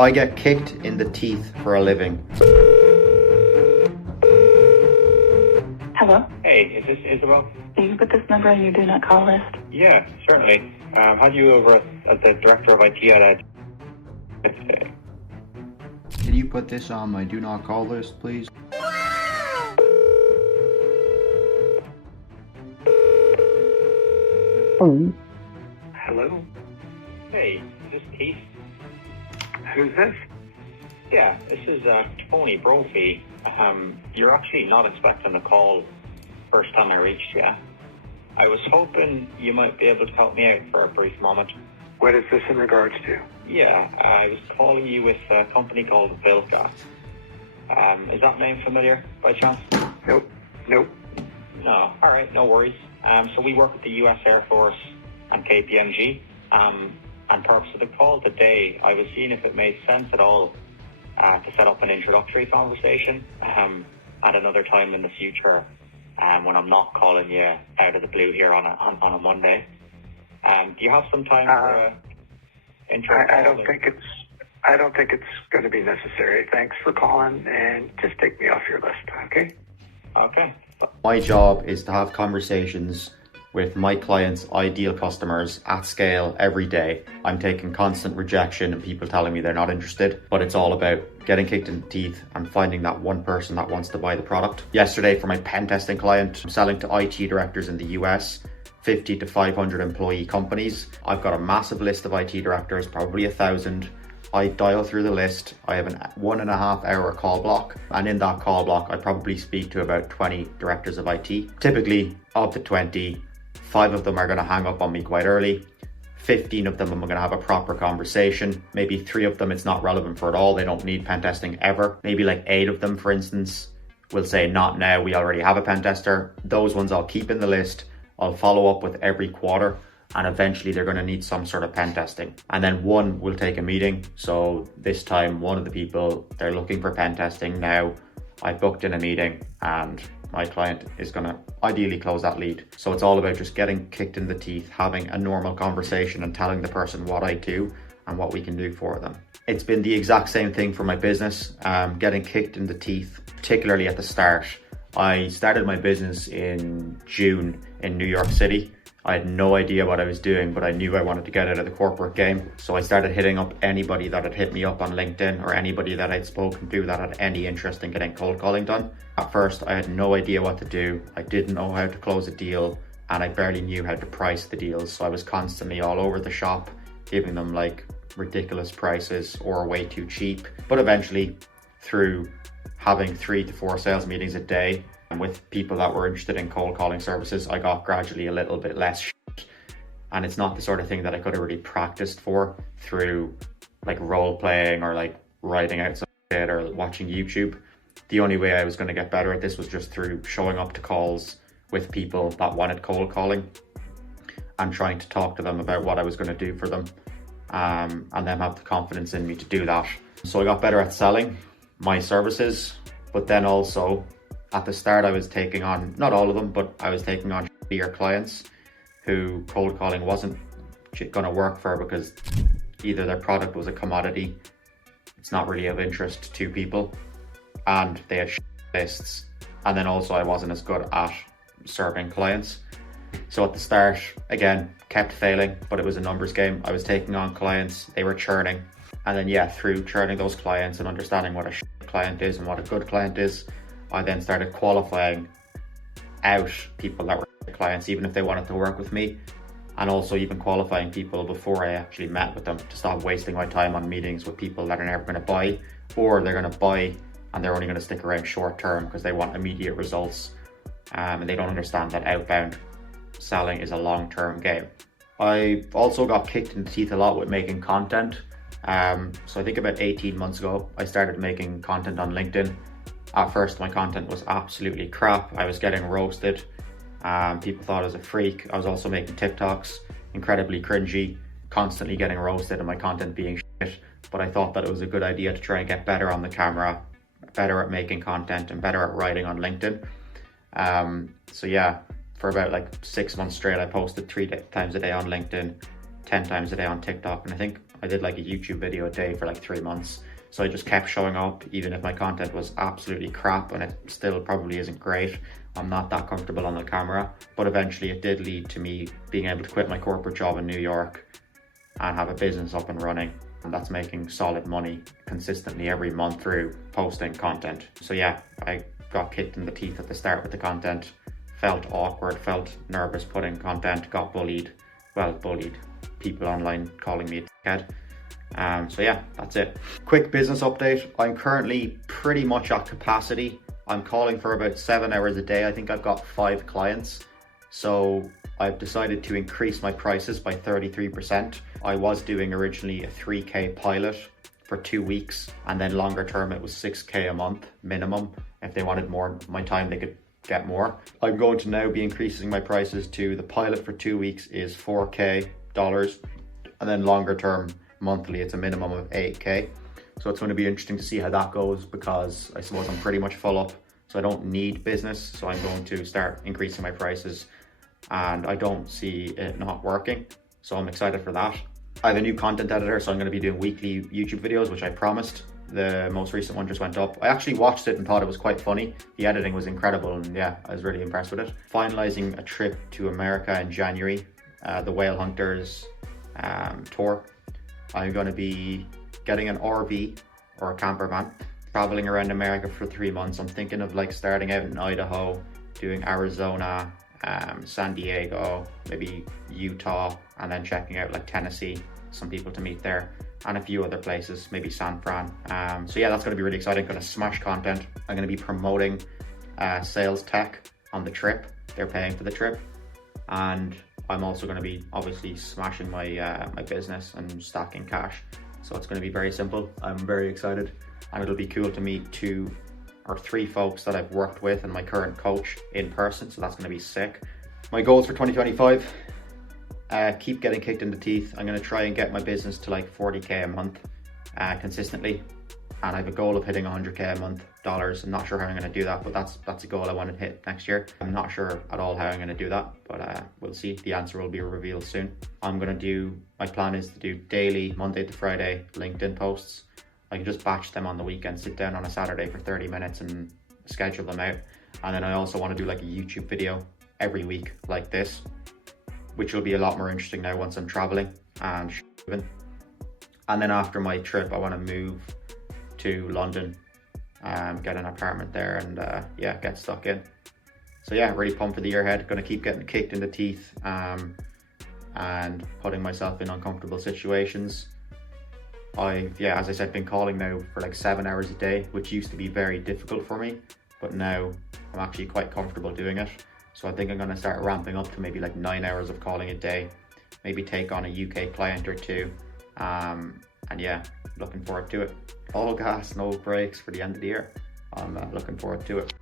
I get kicked in the teeth for a living. Hello? Hey, is this Isabel? Do you put this number on your do not call list? Yeah, certainly. Had you over as the director of IT at today. Can you put this on my do not call list, please? Hello? Hey, is this Keith? Who's this? Yeah, this is Tony Brophy. You're actually not expecting a call first time I reached you. I was hoping you might be able to help me out for a brief moment. What is this in regards to? Yeah, I was calling you with a company called Vilka. Is that name familiar by chance? Nope. No, alright, no worries. So we work with the US Air Force and KPMG. And purpose of the call today, I was seeing if it made sense at all to set up an introductory conversation at another time in the future when I'm not calling you out of the blue here on a Monday. Do you have some time for a intro? I don't think it's going to be necessary. Thanks for calling, and just take me off your list, okay? Okay. My job is to have conversations with my clients' ideal customers at scale every day. I'm taking constant rejection and people telling me they're not interested, but it's all about getting kicked in the teeth and finding that one person that wants to buy the product. Yesterday for my pen testing client, I'm selling to IT directors in the US, 50 to 500 employee companies. I've got a massive list of IT directors, probably 1,000. I dial through the list. I have a 1.5 hour call block, and in that call block I probably speak to about 20 directors of IT. Typically of the 20, 5 of them are going to hang up on me quite early. 15 of them I'm going to have a proper conversation. Maybe 3 of them it's not relevant for at all. They don't need pen testing ever. Maybe like 8 of them, for instance, will say not now, we already have a pen tester. Those ones I'll keep in the list. I'll follow up with every quarter, and eventually they're going to need some sort of pen testing. And then one will take a meeting. So this time one of the people, they're looking for pen testing now. I booked in a meeting and my client is going to ideally close that lead. So it's all about just getting kicked in the teeth, having a normal conversation and telling the person what I do and what we can do for them. It's been the exact same thing for my business, getting kicked in the teeth, particularly at the start. I started my business in June in New York City. I had no idea what I was doing, but I knew I wanted to get out of the corporate game. So I started hitting up anybody that had hit me up on LinkedIn or anybody that I'd spoken to that had any interest in getting cold calling done. At first, I had no idea what to do. I didn't know how to close a deal, and I barely knew how to price the deals. So I was constantly all over the shop, giving them like ridiculous prices or way too cheap. But eventually, through having 3 to 4 sales meetings a day and with people that were interested in cold calling services, I got gradually a little bit less shit. And it's not the sort of thing that I could have really practiced for through like role playing or like writing out some shit or watching YouTube. The only way I was going to get better at this was just through showing up to calls with people that wanted cold calling and trying to talk to them about what I was going to do for them, and them have the confidence in me to do that. So I got better at selling my services, but then also at the start I was taking on, not all of them, but I was taking on shittier clients who cold calling wasn't going to work for because either their product was a commodity, it's not really of interest to people, and they had shit lists, and then also I wasn't as good at serving clients. So at the start, again, kept failing, but it was a numbers game. I was taking on clients, they were churning, and then through churning those clients and understanding what a shit client is and what a good client is, I then started qualifying out people that were clients, even if they wanted to work with me, and also even qualifying people before I actually met with them to stop wasting my time on meetings with people that are never going to buy, or they're going to buy and they're only going to stick around short term because they want immediate results, and they don't understand that outbound selling is a long-term game. I also got kicked in the teeth a lot with making content. So I think about 18 months ago, I started making content on LinkedIn. At first, my content was absolutely crap. I was getting roasted. People thought I was a freak. I was also making TikToks, incredibly cringy, constantly getting roasted and my content being shit. But I thought that it was a good idea to try and get better on the camera, better at making content and better at writing on LinkedIn. For about like 6 months straight, I posted 3 times a day on LinkedIn, 10 times a day on TikTok. And I think I did like a YouTube video a day for like 3 months. So I just kept showing up, even if my content was absolutely crap, and it still probably isn't great. I'm not that comfortable on the camera, but eventually it did lead to me being able to quit my corporate job in New York and have a business up and running. And that's making solid money consistently every month through posting content. So yeah, I got kicked in the teeth at the start with the content, felt awkward, felt nervous putting content, got bullied. Well, bullied. People online calling me a dickhead. So yeah, that's it. Quick business update. I'm currently pretty much at capacity. I'm calling for about 7 hours a day. I think I've got 5 clients. So I've decided to increase my prices by 33%. I was doing originally a 3K pilot for 2 weeks, and then longer term it was 6K a month minimum. If they wanted more of my time, they could get more. I'm going to now be increasing my prices to the pilot for 2 weeks is $4K, and then longer term monthly it's a minimum of 8K. So it's going to be interesting to see how that goes, because I suppose I'm pretty much full up, so I don't need business. So I'm going to start increasing my prices, and I don't see it not working. So I'm excited for that. I have a new content editor, so I'm going to be doing weekly YouTube videos, which I promised. The most recent one just went up. I actually watched it and thought it was quite funny. The editing was incredible, and yeah, I was really impressed with it. Finalizing a trip to America in January, the Whale Hunters tour. I'm going to be getting an RV or a camper van, traveling around America for 3 months. I'm thinking of like starting out in Idaho, doing Arizona, San Diego, maybe Utah, and then checking out like Tennessee, some people to meet there, and a few other places, maybe San Fran. So yeah, that's going to be really exciting. Going to smash content. I'm going to be promoting sales tech on the trip. They're paying for the trip, and I'm also going to be obviously smashing my my business and stacking cash. So it's going to be very simple. I'm very excited, and it'll be cool to meet 2 or 3 folks that I've worked with and my current coach in person. So that's going to be sick. My goals for 2025, keep getting kicked in the teeth. I'm going to try and get my business to like 40K a month consistently, and I have a goal of hitting 100K a month dollars. I'm not sure how I'm going to do that, but that's a goal I want to hit next year. I'm not sure at all how I'm going to do that, but we'll see. The answer will be revealed soon. My plan is to do daily, Monday to Friday, LinkedIn posts. I can just batch them on the weekend, sit down on a Saturday for 30 minutes and schedule them out. And then I also want to do like a YouTube video every week like this, which will be a lot more interesting now once I'm traveling and shooting. And then after my trip, I want to move to London, get an apartment there, and yeah, get stuck in. So yeah, really pumped for the year ahead. Going to keep getting kicked in the teeth and putting myself in uncomfortable situations. Yeah, as I said, been calling now for like 7 hours a day, which used to be very difficult for me, but now I'm actually quite comfortable doing it. So I think I'm going to start ramping up to maybe like 9 hours of calling a day, maybe take on a UK client or 2. And yeah, looking forward to it. All gas, no brakes for the end of the year. I'm looking forward to it.